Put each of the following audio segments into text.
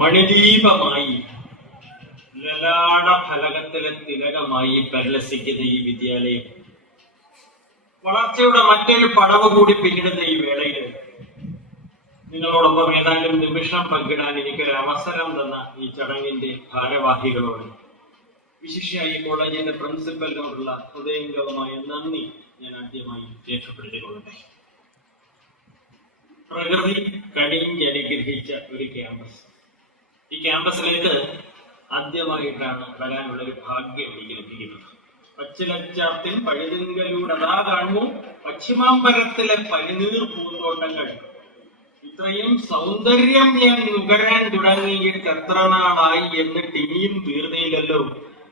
മണിദീപമായി ലലാട ഫലകത്തിലെ തിലകമായി പരിലസിക്കുന്ന ഈ വിദ്യാലയം വളർച്ചയുടെ മറ്റൊരു പടവ് കൂടി പിന്നിടുന്ന ഈ വേളയിൽ നിങ്ങളോടൊപ്പം ഏതാനും നിമിഷം പങ്കിടാൻ എനിക്കൊരു അവസരം തന്ന ഈ ചടങ്ങിന്റെ ഭാരവാഹികളോട്, വിശിഷ്യ ഈ കോളേജിന്റെ പ്രിൻസിപ്പലിനോടുള്ള ഹൃദയംഗമായ നന്ദി ഞാൻ ആദ്യമായി രേഖപ്പെടുത്തിക്കൊള്ളട്ടെ. പ്രകൃതി കണിഞ്ഞനുഗ്രഹിച്ച ഒരു ക്യാമ്പസ്. ഈ ക്യാമ്പസിലേക്ക് ആദ്യമായിട്ടാണ് വരാനുള്ള ഒരു ഭാഗ്യം എനിക്ക് ലഭിക്കുന്നത്. പച്ചിലച്ചാത്തിൽ പഴുതിങ്കലൂടെ അതാ കാണുന്നു പശ്ചിമാമ്പരത്തിലെ പനിനീർ പൂന്തോട്ടങ്ങൾ. ഇത്രയും സൗന്ദര്യം ഞാൻ നുകരാൻ തുടങ്ങിയിട്ട് എത്ര നാളായി എന്നിട്ട് ഇനിയും തീർന്നില്ലല്ലോ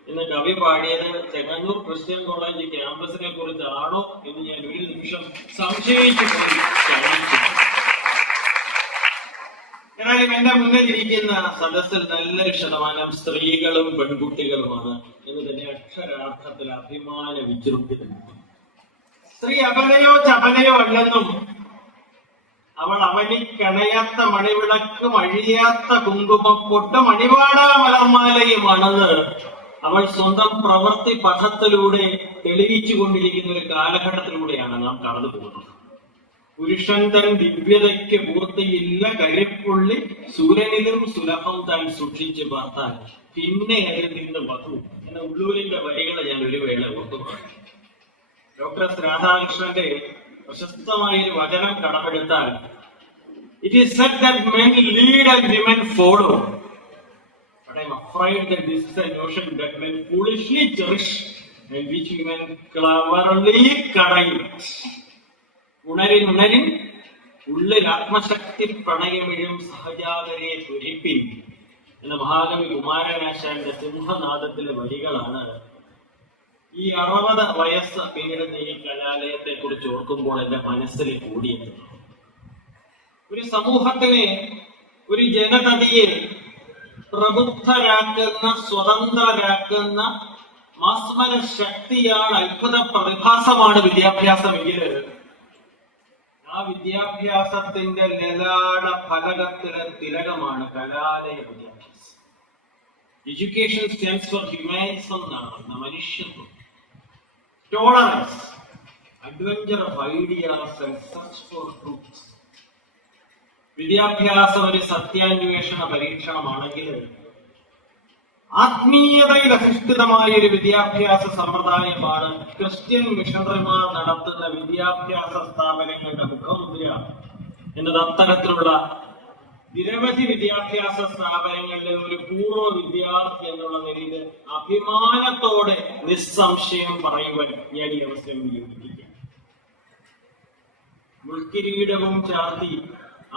എന്ന് കവി പാടിയത് ചെങ്ങന്നൂർ ക്രിസ്ത്യൻ കോളേജ് ക്യാമ്പസിനെ കുറിച്ചാണോ എന്ന് ഞാൻ ഒരു നിമിഷം സംശയിച്ചു. എന്നാലും എന്റെ മുന്നിൽ ഇരിക്കുന്ന സദസ്സിൽ നല്ലൊരു ശതമാനം സ്ത്രീകളും പെൺകുട്ടികളുമാണ് എന്ന് തന്നെ അക്ഷരാർത്ഥത്തിൽ അഭിമാന വിജൃംഭിത. സ്ത്രീ അപലയോ ചപലയോ അല്ലെന്നും അവൾ അവനിക്കണയാത്ത മണിവിളക്കും അഴിയാത്ത കുങ്കുമപ്പൊട്ടും അണിവാടാ മലർമാലയുമാണെന്ന് അവൾ സ്വന്തം പ്രവൃത്തി പഥത്തിലൂടെ തെളിയിച്ചു കൊണ്ടിരിക്കുന്ന ഒരു കാലഘട്ടത്തിലൂടെയാണ് നാം കടന്നു പോകുന്നത്. പുരുഷൻ തൻ ദിവ്യതയ്ക്ക് പൂർത്തിയില്ല കരിപ്പുള്ളി സൂര്യനിലും സുലഭം താൻ സൂക്ഷിച്ചു പാർത്താൽ പിന്നെ അതിൽ നിന്ന് വധു എന്ന ഉള്ളൂരിന്റെ വരികളെ ഞാൻ ഒരു വേള ഓർത്തുപോയി. ഡോക്ടർ എസ് രാധാകൃഷ്ണന്റെ പ്രശസ്തമായ ഒരു വചനം കടമെടുത്താൽ, it is said that men lead and women follow, but I am afraid that this is a notion that men foolishly cherish and which women cleverly correct. ഉണരിൻ ഉള്ളിൽ ആത്മശക്തി പ്രണയമിഴും സഹജാതരെ ത്വരിപ്പിൻ എന്ന മഹാകവി കുമാരനാശാന്റെ സിംഹനാദത്തിലെ വരികളാണ് ഈ 60 വയസ്സ് പിന്നിടുന്ന ഈ കലാലയത്തെ കുറിച്ച് ഓർക്കുമ്പോൾ എന്റെ മനസ്സിൽ കൂടിയത്. ഒരു സമൂഹത്തിനെ, ഒരു ജനതയെ പ്രബുദ്ധരാക്കുന്ന, സ്വതന്ത്രരാക്കുന്ന മാസ്മര ശക്തിയാണ്, അത്ഭുത പ്രതിഭാസമാണ് വിദ്യാഭ്യാസമെങ്കിൽ ആ വിദ്യാഭ്യാസത്തിന്റെ ലലാട ഫലകത്തിലെ തിലകമാണ് കലാലയ വിദ്യാഭ്യാസം. എഡ്യൂക്കേഷൻ സ്റ്റാൻഡ്സ് ഫോർ ഹ്യൂമാനിസം എന്നാണ് മനുഷ്യത്വം, tolerance, adventure of ideas and search for truth. വിദ്യാഭ്യാസം ഒരു സത്യാന്വേഷണ പരീക്ഷണമാണെങ്കിൽ ആത്മീയതയിൽ അധിഷ്ഠിതമായ ഒരു വിദ്യാഭ്യാസ സമ്പ്രദായമാണ് ക്രിസ്ത്യൻ മിഷണറിമാർ നടത്തുന്ന വിദ്യാഭ്യാസ സ്ഥാപനങ്ങളുടെ മുഖമുദ്ര എന്നത് അത്തരത്തിലുള്ള നിരവധി വിദ്യാഭ്യാസ സ്ഥാപനങ്ങളിലെ ഒരു പൂർവ്വ വിദ്യാർത്ഥി എന്നുള്ള നിലയിൽ അഭിമാനത്തോടെ നിസ്സംശയം പറയുവാൻ ഞാൻ ഈ അവസരം വിനിയോഗിക്കുക. മുൾക്കിരീടവും ചാർത്തി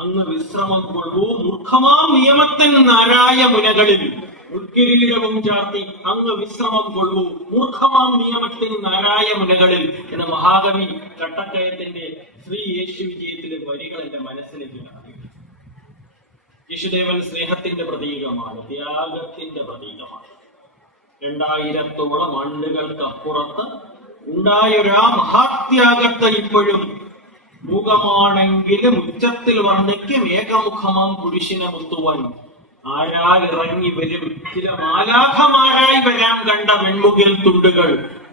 അങ്ങ് വിശ്രമം കൊള്ളൂ മൂർഖമാം നിയമത്തിൻ നാരായ മുനകളിൽ. മുൾക്കിരീടവും ചാർത്തി അങ്ങ് വിശ്രമം കൊള്ളൂ മൂർഖമാം നിയമത്തിൻ നാരായ മുനകളിൽ എന്ന മഹാകവി കട്ടക്കയത്തിന്റെ ശ്രീ യേശു വിജയത്തിലെ വരികൾ എന്റെ മനസ്സിലേക്ക് നടത്തി. യേശുദേവൻ പ്രതീകമാണ്, ത്യാഗത്തിന്റെ പ്രതീകമാണ്. 2000-ഓളം ആണ്ടുകൾക്കപ്പുറത്ത് ഉണ്ടായൊരാ മഹാത്യാഗത്തെ ഇപ്പോഴും മുഖമാണെങ്കിലും ഉച്ചത്തിൽ വർണ്ണിക്കും ഏകമുഖമാം പുരുഷനെ മുത്തുവാൻ ആരാലിറങ്ങി വരും ചില മാലാഖമാരായി വരാൻ കണ്ട വെൺമുകിൽ തുണ്ടുകൾ.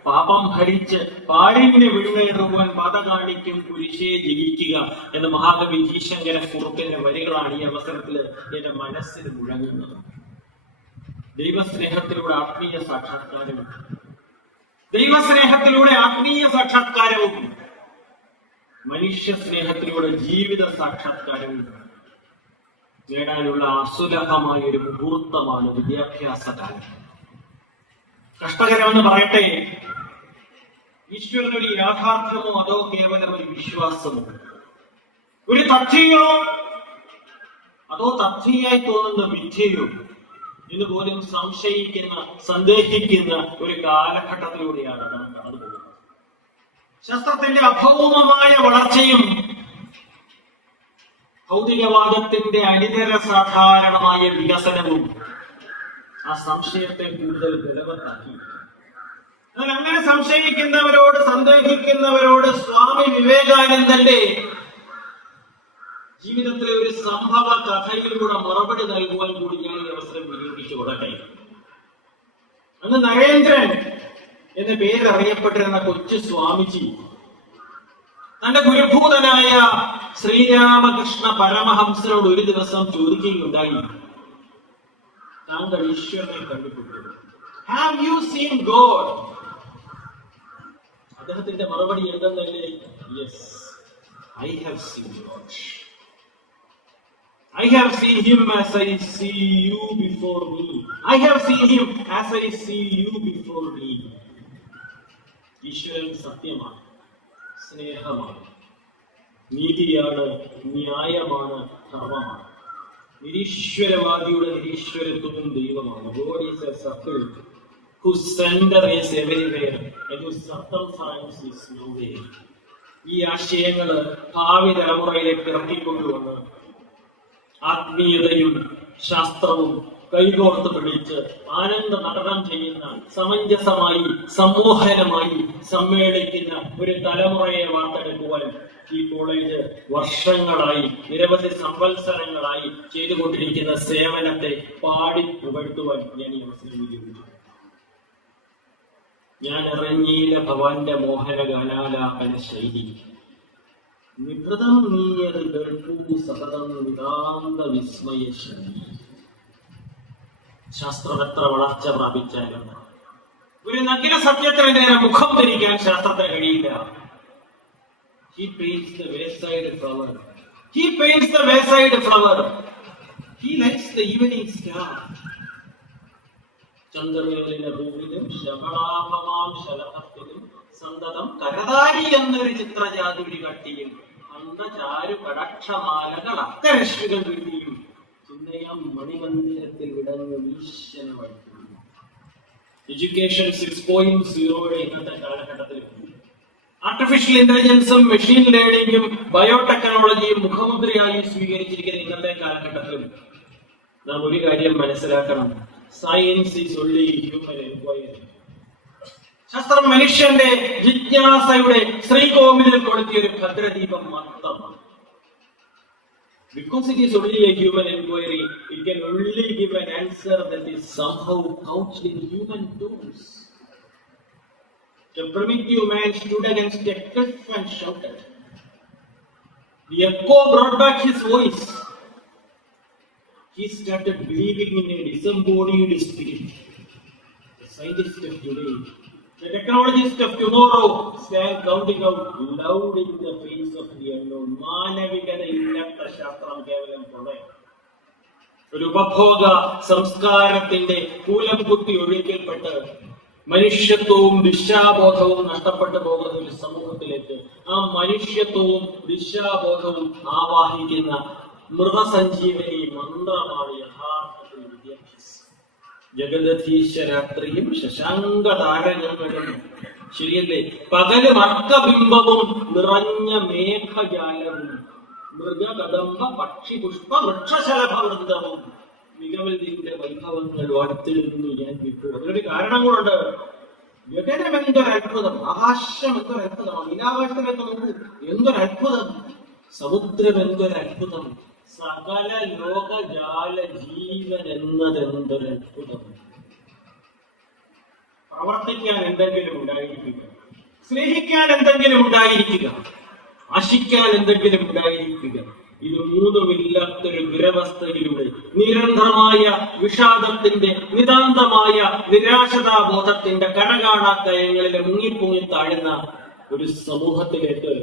പാപം ഭരിച്ച് പാരിനെ വിണ്ണേറുവാൻ പത കാണിക്കും പുരുഷയെ ജയിക്കുക എന്ന മഹാകവി ജീശങ്കര കുറുപ്പിന്റെ വരികളാണ് ഈ അവസരത്തിൽ എന്റെ മനസ്സിൽ മുഴങ്ങുന്നത്. ദൈവസ്നേഹത്തിലൂടെ ആത്മീയ സാക്ഷാത്കാരവും, ദൈവസ്നേഹത്തിലൂടെ ആത്മീയ സാക്ഷാത്കാരവും, മനുഷ്യ സ്നേഹത്തിലൂടെ ജീവിത സാക്ഷാത്കാരവും നേടാനുള്ള അസുലഭമായ ഒരു മുഹൂർത്തമാണ് വിദ്യാഭ്യാസ കാലം. കഷ്ടകരമെന്ന് പറയട്ടെ, ഈശ്വരനൊരു യാഥാർത്ഥ്യമോ അതോ കേവലം ഒരു വിശ്വാസമോ, ഒരു തഥ്യയോ അതോ തഥ്യയായി തോന്നുന്ന വിദ്യയോ എന്ന് പോലും സംശയിക്കുന്ന, സന്ദേഹിക്കുന്ന ഒരു കാലഘട്ടത്തിലൂടെയാണ് നാം കടന്നു പോകുന്നത്. ശാസ്ത്രത്തിന്റെ അഭൗമമായ വളർച്ചയും ഭൗതികവാദത്തിന്റെ അനിതര സാധാരണമായ വികസനവും ആ സംശയത്തെ കൂടുതൽ ബലവത്താക്കി. എന്നാൽ അങ്ങനെ സംശയിക്കുന്നവരോട്, സന്ദേഹിക്കുന്നവരോട് സ്വാമി വിവേകാനന്ദന്റെ ജീവിതത്തിലെ ഒരു സംഭവ കഥയിലൂടെ മറുപടി നൽകുവാൻ കൂടി ഞാൻ ഈ അവസരം വിനിയോഗിച്ചു കൊള്ളട്ടെ. അന്ന് നരേന്ദ്രൻ എന്ന പേരറിയപ്പെട്ടിരുന്ന കൊച്ചു സ്വാമിജി തന്റെ ഗുരുഭൂതനായ ശ്രീരാമകൃഷ്ണ പരമഹംസനോട് ഒരു ദിവസം ചോദിക്കുകയുണ്ടായി, താങ്കൾ ഈശ്വരനെ കണ്ടിട്ടുണ്ടോ? Have you seen God? അദ്ദേഹത്തിന്റെ മറുപടി എന്തെന്നല്ലേ? Yes, I have seen God. I have seen him as I see you before me. I have seen him as I see you before me. ഈശ്വരൻ സത്യമാണ്, സ്നേഹമാണ്, നീതിയാണ്, ന്യായമാണ്, ധർമ്മമാണ്. നിരീശ്വരവാദിയുടെ നിരീശ്വരത്വവും ദൈവമാണ്. God is a circle whose center is everywhere and whose circumference is nowhere. ഈ ആശയങ്ങള് ഭാവി തലമുറയിലേക്ക് ഇറക്കിക്കൊണ്ടുവന്ന് ആത്മീയതയും ശാസ്ത്രവും കൈകോർത്ത് പിടിച്ച് ആനന്ദ നടനം ചെയ്യുന്ന, സമഞ്ജസമായി സമ്മോഹനമായി സമ്മേളിക്കുന്ന ഒരു തലമുറയെ വാർത്തെടുക്കുവാൻ ഈ കോളേജ് വർഷങ്ങളായി, നിരവധി സംവത്സരങ്ങളായി ചെയ്തുകൊണ്ടിരിക്കുന്ന സേവനത്തെ പാടി പുകഴ്ത്തുവാൻ ഞാൻ ഈ അവസരം ഉപയോഗിച്ചു. ഞാൻ ഇറങ്ങിയില്ല ഭവാന്റെ മോഹന ഗാനാലാപന ശൈലി, നിഭൃതം നീയത് കേൾക്കൂ സതതം നിതാന്ത വിസ്മയ ശൈലി. ശാസ്ത്രം എത്ര വളർച്ച പ്രാപിച്ചാലും ഒരു നഗ്ന സത്യത്തിന് നേരെ മുഖം ധരിക്കാൻ ശാസ്ത്രത്തിന് കഴിയില്ല. He paints the wayside flower. He paints the wayside flower. He lights the evening star. ചന്ദ്രമേലിന്റെ ഭൂമിയിലും ശബളാഭമാം ശലഭത്തിലും സന്തതം കരതാരി എന്നൊരു ചിത്രജാതുരി കട്ടിയും അന്തചാരു കടക്ഷമാലകൾ അത്തരശ്മികൾ വീട്ടിയും ചിന്നയം മണിമന്ദിരത്തിൽ വിടങ്ങ് വീശന വഴിക്കുന്നു. എഡ്യൂക്കേഷൻ 6.0 ഇന്നത്തെ കാലഘട്ടത്തിൽ ആർട്ടിഫിഷ്യൽ ഇന്റലിജൻസും മെഷീൻ ലേണിംഗും ബയോടെക്നോളജിയും മുഖമുദ്രയായി സ്വീകരിച്ചിരിക്കുന്ന ഇന്നത്തെ കാലഘട്ടത്തിലും നാം ഒരു കാര്യം മനസ്സിലാക്കണം, science is only human enquiry. ശാസ്ത്രം മനുഷ്യന്റെ ജിജ്ഞാസയുടെ ശ്രീകോവിലിൽ കൊളുത്തിയ ഒരു ഭദ്രദീപം മാത്രമാണ്. Because it is only a human inquiry, it can only give an answer that is somehow couched in human tools. The primitive man stood against a cliff and shouted. The echo brought back his voice. He started believing in a disembodied spirit. The scientist of today, the technologist of tomorrow, stand counting out loud in the face of the unknown. മാനവികത ഇല്ലാത്ത ശാസ്ത്രം കേവലം പ്രളയം. ഒരു ഉപഭോഗ സംസ്കാരത്തിന്റെ കൂലം കുത്തി ഒഴുക്കൽപ്പെട്ട് മനുഷ്യത്വവും ദിശാബോധവും നഷ്ടപ്പെട്ടു പോകുന്ന ഒരു സമൂഹത്തിലേക്ക് ആ മനുഷ്യത്വവും ദിശാബോധവും ആവാഹിക്കുന്ന മൃതസഞ്ജീവനി മന്ത്രമാണ് യഥാർത്ഥത്തിൽ വിദ്യാഭ്യാസം. ജഗദധീശരാത്രിയും ശശാങ്ക താരകങ്ങളും ശരിയല്ലേ, പകലും അർക്കബിംബവും നിറഞ്ഞ മേഘജാലവും മൃഗകദംബ പക്ഷി പുഷ്പ വൃക്ഷശലഭ വൃന്ദവും മികവതിന്റെ വൈഭവങ്ങൾ വാഴ്ത്തിടുന്നു ഞാൻ വിട്ടു. അതിനൊരു കാരണങ്ങളുണ്ട്. ഗഗനം എന്തൊരത്ഭുതം, ആകാശം എന്തൊരത്ഭുതമാണ്, നീലാകാശത്തിലേക്ക് നോക്കൂ, എന്തൊരത്ഭുതം, സമുദ്രം എന്തൊരത്ഭുതം, സകല ലോകജാല ജീവൻ എന്നതെന്തൊരത്ഭുതം. പ്രവർത്തിക്കാൻ എന്തെങ്കിലും ഉണ്ടായിരിക്കുക, സ്നേഹിക്കാൻ എന്തെങ്കിലും ഉണ്ടായിരിക്കുക, ആശിക്കാൻ എന്തെങ്കിലും ഉണ്ടായിരിക്കുക. ഇത് മൂന്നുമില്ലാത്തൊരു ദുരവസ്ഥയിലൂടെ നിരന്തരമായ വിഷാദത്തിന്റെ, നിതാന്തമായ നിരാശതാബോധത്തിന്റെ കരകാണാക്കയങ്ങളിലെ മുങ്ങിപ്പൊങ്ങി താഴുന്ന ഒരു സമൂഹത്തിലേക്ക്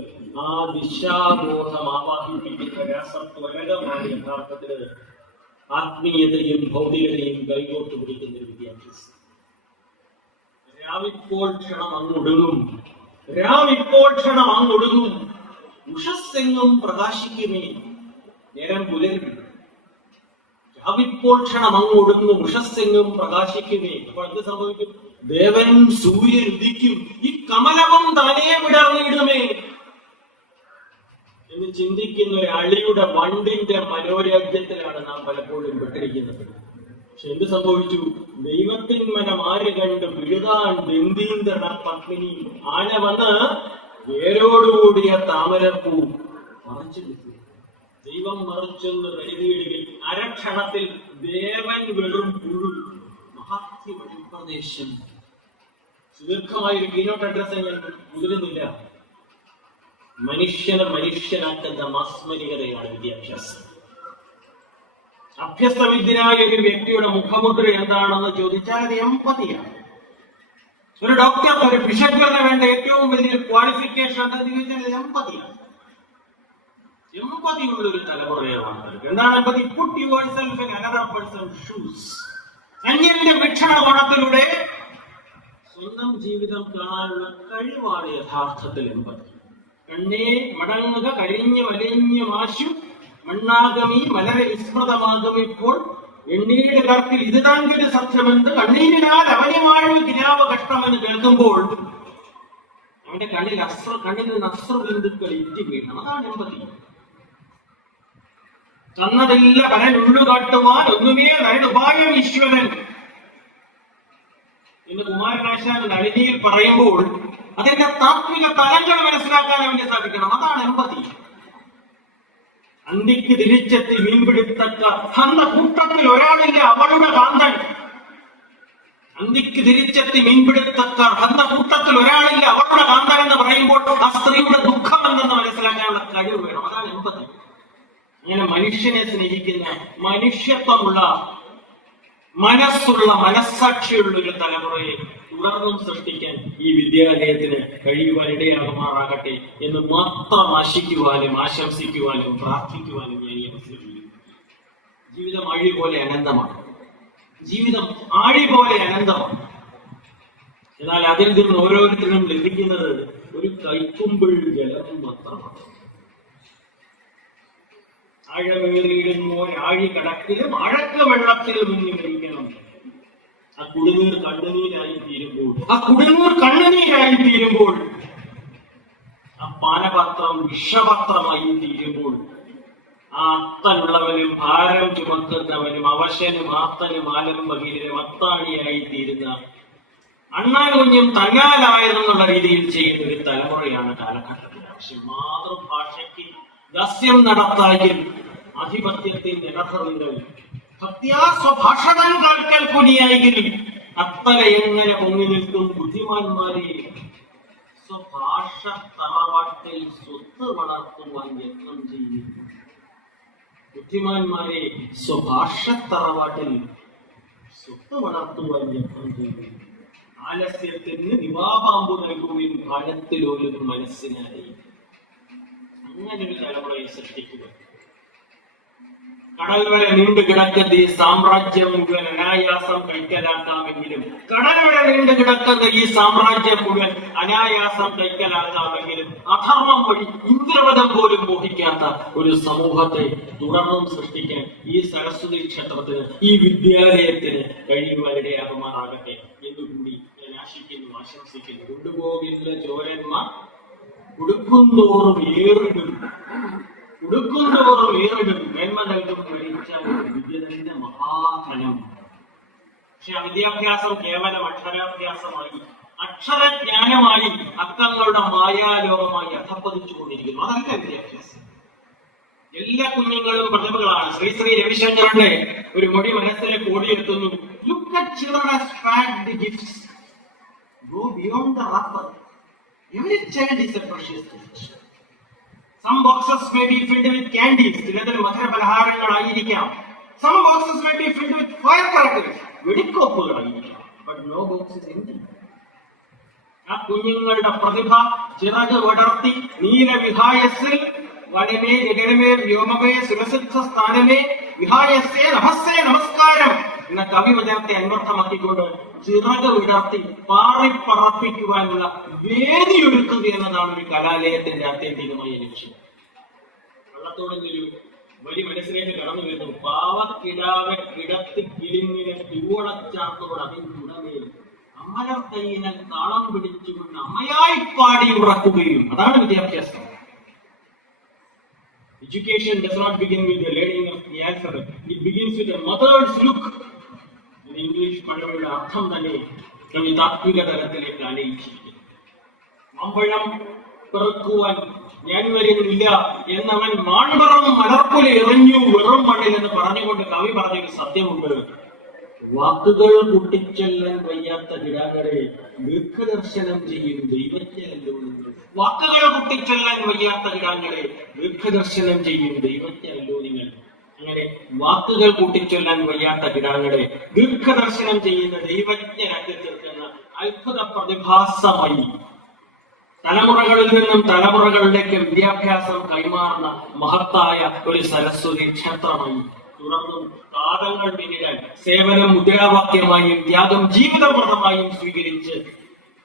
ആ ദിശാബോധം ആവാഹിപ്പിക്കുന്ന രാസത്വരകമാണ് യഥാർത്ഥത്തില് ആത്മീയതയും ഭൗതികതയും കൈകോട്ട് പിടിക്കുന്ന വിദ്യാഭ്യാസം. രാവിപ്പോൾ ക്ഷണം അങ്ങൊടുങ്ങും, രാവിപ്പോൾ ക്ഷണം അങ്ങൊടുങ്ങും, ഉഷസ്സെങ്ങും പ്രകാശിക്കുമേ നേരം പുലരും. രാവിപ്പോൾ ക്ഷണം അങ്ങൊടുങ്ങും, ഉഷസ്സെങ്ങും പ്രകാശിക്കുമേ. അപ്പോൾ എന്ത് സംഭവിക്കും? ദേവൻ സൂര്യൻ ഉദിക്കും, ഈ കമലവും താനേ വിടർന്നിടുമേ എന്ന് ചിന്തിക്കുന്ന ഒരു അളിയുടെ വണ്ടിന്റെ മനോരാജ്യത്തിലാണ് നാം പലപ്പോഴും പെട്ടിരിക്കുന്നത്. പക്ഷെ എന്ത് സംഭവിച്ചു? ദൈവത്തിൻ മനം ആര് കണ്ട് വിഴുതാൻ ബന്ധീന്ദ്രണ പത്മിനി ആന വന്ന് വേരോടുകൂടിയ താമരപ്പൂ മറച്ചു കിട്ടി. ദൈവം മറിച്ചെന്ന് കരുതിയിടുകയും അരക്ഷണത്തിൽ ദേവൻ വെറും പുഴു. മഹാത്യ വഴിപ്രദേശം. സുദീർഘമായൊരു കീനോട്ട് അഡ്രസ് ഞാൻ മുതിരുന്നില്ല. മനുഷ്യനെ മനുഷ്യനാക്കുന്ന മാസ്മരികതയാണ് വിദ്യാഭ്യാസം. അഭ്യസ്തവിദ്യനായ ഒരു വ്യക്തിയുടെ മുഖമുദ്ര എന്താണെന്ന് ചോദിച്ചാൽ അത് എമ്പതിയാണ്. ഒരു ഡോക്ടർക്ക്, ഒരു ബിഷപ്പിന് വേണ്ട ഏറ്റവും വലിയൊരു ക്വാളിഫിക്കേഷൻ എന്താണെന്ന് ചോദിച്ചാൽ എമ്പതിയാണ്. എമ്പതിയുള്ള ഒരു തലമുറയാണ്. എന്താണ് empathy? Put yourself in another person's shoes. അന്യന്റെ വീക്ഷണകോണത്തിലൂടെ സ്വന്തം ജീവിതം കാണാനുള്ള കഴിവാണ് യഥാർത്ഥത്തിൽ എമ്പതി. കണ്ണേ മടങ്ങുക കഴിഞ്ഞ് വലഞ്ഞ മാശു മണ്ണാകമി മലരെ വിസ്മൃതമാകുമിപ്പോൾ എണ്ണീട് കർക്കിൽ ഇത് താങ്കൊരു സത്യമെന്ന് കണ്ണീരിനാൽ അവനുമാഴ് ഗിരാവ കഷ്ടമെന്ന് കേൾക്കുമ്പോൾ അവന്റെ കണ്ണിൽ നസ്ര ബിന്ദുക്കൾ ഇറ്റി വീഴണം. അതാണ് എമ്പതി. തന്നതില്ല പലനുള്ളു കാട്ടുവാൻ ഒന്നുമേ നരനുപായം ഈശ്വരൻ എന്ന് കുമാരനാശാൻ നളിനിയിൽ പറയുമ്പോൾ അതിന്റെ താത്വിക തലങ്ങൾ മനസ്സിലാക്കാൻ അവന് സാധിക്കണം. അതാണ് എമ്പതി. അന്തിക്ക് തിരിച്ചെത്തി മീൻപിടുത്തക്ക അന്ന കൂട്ടത്തിൽ ഒരാളില്ല അവളുടെ കാന്തൻ. അന്തിക്ക് തിരിച്ചെത്തി മീൻപിടുത്തക്കാർ അന്ന കൂട്ടത്തിൽ ഒരാളില്ല അവളുടെ കാന്തൻ എന്ന് പറയുമ്പോൾ ആ സ്ത്രീയുടെ ദുഃഖം എന്തെന്ന് മനസ്സിലാക്കാനുള്ള കഴിവ് വേണം. അതാണ് എമ്പതി. അങ്ങനെ മനുഷ്യനെ സ്നേഹിക്കുന്ന, മനുഷ്യത്വമുള്ള, മനസ്സുള്ള, മനസ്സാക്ഷിയുള്ള ഒരു തലമുറയെ തുടർന്നും സൃഷ്ടിക്കാൻ ഈ വിദ്യാലയത്തിന് കഴിയുവാൻ ഇടയാകുമാറാകട്ടെ എന്ന് മാത്രം ആശിക്കുവാനും ആശംസിക്കുവാനും പ്രാർത്ഥിക്കുവാനും ഞാൻ ഈ അവസരം. ജീവിതം ആഴി പോലെ അനന്തമാണ്. ജീവിതം ആഴി പോലെ അനന്തമാണ്. എന്നാൽ അതിൽ നിന്ന് ഓരോരുത്തരും ലഭിക്കുന്നത് ഒരു കൈക്കുമ്പിൾ ജലം മാത്രമാണ്. ആഴമേറിയിടുമ്പോൾ ആഴി കടക്കിലും ആഴക്ക വെള്ളത്തിലും മുന്നിൽ കഴിക്കണം. ആ കുടിനീർ കണ്ണുനീരായി തീരുമ്പോൾ, ആ പാനപാത്രം വിഷപാത്രമായി തീരുമ്പോൾ, ആ അത്തനുള്ളവനും ഭാരം ചുമക്കുന്നവനും അവശനും ആത്തനും ആലംബഹീനും അത്താണിയായി തീരുന്ന അണ്ണാകുഞ്ഞും തന്നാലായതെന്നുള്ള രീതിയിൽ ചെയ്യുന്ന ഒരു തലമുറയാണ് കാലഘട്ടത്തിൽ ആവശ്യം. മാതൃഭാഷയ്ക്ക് ദാസ്യം നടത്തായിൽ ആധിപത്യത്തിന്റെ ഇടതറുകൾ സത്യാസ്വഭാഷകൻ കേൾക്കൽ കുനിയായെങ്കിൽ അത്തല എങ്ങനെ പൊങ്ങി നിൽക്കും ബുദ്ധിമാന്മാരെ സ്വഭാഷ തറവാട്ടിൽ സ്വത്ത് വളർത്തുവാൻ യത്നം ചെയ്യും. ബുദ്ധിമാന്മാരെ സ്വഭാഷ തറവാട്ടിൽ സ്വത്ത് വളർത്തുവാൻ യത്നം ചെയ്യും. ആലസ്യത്തിന് നിവാപാമ്പു നൽകുകയും ഭാരത്തിലൊരു മനസ്സിനായി. അങ്ങനൊരു തലമുറയെ സൃഷ്ടിക്കുക. കടൽ വരെ നീണ്ടു കിടക്കുന്ന ഈ സാമ്രാജ്യം മുഴുവൻ അനായാസം കൈക്കലാക്കാമെങ്കിലും അധർമ്മം വഴി ഇന്ദ്രവധം പോലും മോഹിക്കാത്ത ഒരു സമൂഹത്തെ തുടർന്നും സൃഷ്ടിക്കാൻ ഈ സരസ്വതി ക്ഷേത്രത്തിന്, ഈ വിദ്യാലയത്തിന് കഴിയുവാനിടയാകുമാറാകട്ടെ എന്നുകൂടി ഞാൻ ആശിക്കുന്നു, ആശംസിക്കുന്നു. കൊണ്ടുപോകില്ല ചോരന്മാർ ഉടുക്കുന്തോറും ഏറിടും, മേന്മ നൽകും വിദ്യ തന്നെ മഹാധനം. പക്ഷെ ആ വിദ്യാഭ്യാസം കേവലം അക്ഷരാഭ്യാസമായി, അക്ഷരജ്ഞാനമായി അക്കങ്ങളുടെ മായാലോകമായി അധപ്പതിച്ചുകൊണ്ടിരിക്കുന്നു. അതല്ല വിദ്യാഭ്യാസം. എല്ലാ കുഞ്ഞുങ്ങളും പ്രതിഭകളാണ്. ശ്രീ രവിശങ്കറിന്റെ ഒരു മൊഴി മനസ്സിലേക്ക് ഓടിയെത്തുന്നു. Look at children as fact gifts. Go beyond the wrapper. Every child is a precious gift. Some boxes may be filled with candies. ചിലതിൽ മധുരപലഹാരങ്ങളായിരിക്കാം. Some boxes may be filled with firecrackers. വെടിക്കോപ്പുകളായിരിക്കാം. But no box is empty. ആ കുഞ്ഞുങ്ങളുടെ പ്രതിഭ ചിറക് വിടർത്തി നീലവിഹായസിൽ വനമേ ജഗരമേ വ്യോമമേ സുരസിദ്ധ സ്ഥാനമേ വിഹായസേ നമസ്സേ നമസ്കാരം എന്ന കവിവചനത്തെ അന്വർത്ഥമാക്കിക്കൊണ്ട് ചിറക് വിടർത്തി പാറിപ്പറപ്പിക്കുവാനുള്ള വേദി ഒരുക്കുക എന്നതാണ് ഒരു കലാലയത്തിന്റെ ആത്യന്തികമായ ലക്ഷ്യം. വെള്ളത്തോടൊരു വലിയ മനസ്സിലേക്ക് കടന്നു വരുന്നു. പാവക്കിടാവെ കിടത്തി കിളിങ്ങിനെ തിരുവോളച്ചാർത്തോട് അതിനുടമേൽ അമ്മലത്തയ്യനെ താളം പിടിച്ചുകൊണ്ട് അമ്മയായി പാടി ഉറക്കുകയും. അതാണ് വിദ്യാഭ്യാസം. Education does not begin with the learning of the alphabet. It begins with a mother's look. In English, പഴമയുടെ അർത്ഥം തന്നെ കവി താത്വിക തലത്തിലേക്ക് ആനയിച്ചിരിക്കുന്നു. മാമ്പഴം പിറക്കുവാൻ ഞാൻ വരുന്നില്ല എന്നവൻ മാൺപറം മലർപ്പുല എറിഞ്ഞു വെറും മണ്ണിൽ എന്ന് പറഞ്ഞുകൊണ്ട് കവി പറഞ്ഞൊരു സത്യമുണ്ട്. വാക്കുകൾ കൂട്ടിച്ചൊല്ലാൻ വയ്യാത്ത കിടാങ്ങളെ ദീർഘദർശനം ചെയ്യും ദൈവജ്ഞനല്ലോ നിങ്ങൾ. വാക്കുകൾ കൂട്ടിച്ചൊല്ലാൻ വയ്യാത്ത കിടാങ്ങളെ ദീർഘദർശനം ചെയ്യും ദൈവജ്ഞനല്ലോ നിങ്ങൾ. അങ്ങനെ വാക്കുകൾ കൂട്ടിച്ചൊല്ലാൻ വയ്യാത്ത കിടാങ്ങളെ ദീർഘദർശനം ചെയ്യുന്ന ദൈവജ്ഞനാക്കി തീർക്കുന്ന അത്ഭുത പ്രതിഭാസമായി തലമുറകളിൽ നിന്നും തലമുറകളിലേക്ക് വിദ്യാഭ്യാസം കൈമാറുന്ന മഹത്തായ ഒരു സരസ്വതി ക്ഷേത്രമായി തുടർന്നും കാലങ്ങൾ പിന്നിടാൻ സേവനം മുദ്രാവാക്യമായും ത്യാഗം ജീവിതവ്രതമായും സ്വീകരിച്ച്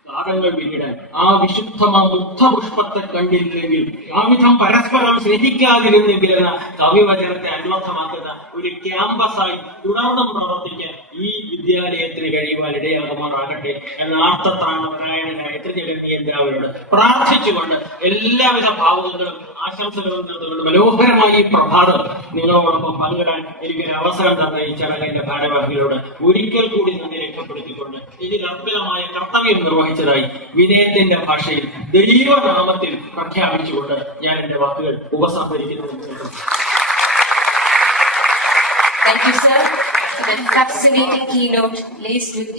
കാലങ്ങൾ പിന്നിടാൻ ആ വിശുദ്ധമാ മുഗ്ധപുഷ്പത്തെ കണ്ടില്ലെങ്കിൽ ആ വിധം പരസ്പരം സ്നേഹിക്കാതിരുന്നെങ്കിൽ എന്ന കവിവചനത്തെ അന്വർത്ഥമാക്കുന്ന ഒരു ക്യാമ്പസായി തുടർന്നും പ്രവർത്തിക്കാൻ ഈ വിദ്യാലയത്തിന് കഴിയുവാൻ ഇടയാകുമാറാകട്ടെ എന്ന ആർത്തത്രാണനായകനായ ത്രിജഗന്യന്താവിനോട് പ്രാർത്ഥിച്ചുകൊണ്ട് എല്ലാവിധ ഭാവുകങ്ങളും ആശംസകളും നേർന്നുകൊണ്ട് മനോഹരമായി ഈ പ്രഭാതം നിങ്ങളോടൊപ്പം പങ്കിടാൻ എനിക്കൊരു അവസരം തന്ന ഈ ചടങ്ങിന്റെ ഭാരവാഹികളോട് ഒരിക്കൽ കൂടി നന്ദി രേഖപ്പെടുത്തിക്കൊണ്ട് ഇതിൽ അർപ്പിതമായ കർത്തവ്യം നിർവഹിച്ചതായി വിനയത്തിന്റെ ഭാഷയിൽ ദൈവനാമത്തിൽ പ്രഖ്യാപിച്ചുകൊണ്ട് ഞാൻ എന്റെ വാക്കുകൾ ഉപസംഹരിക്കുന്നു. Thank you, sir, for that fascinating keynote laced with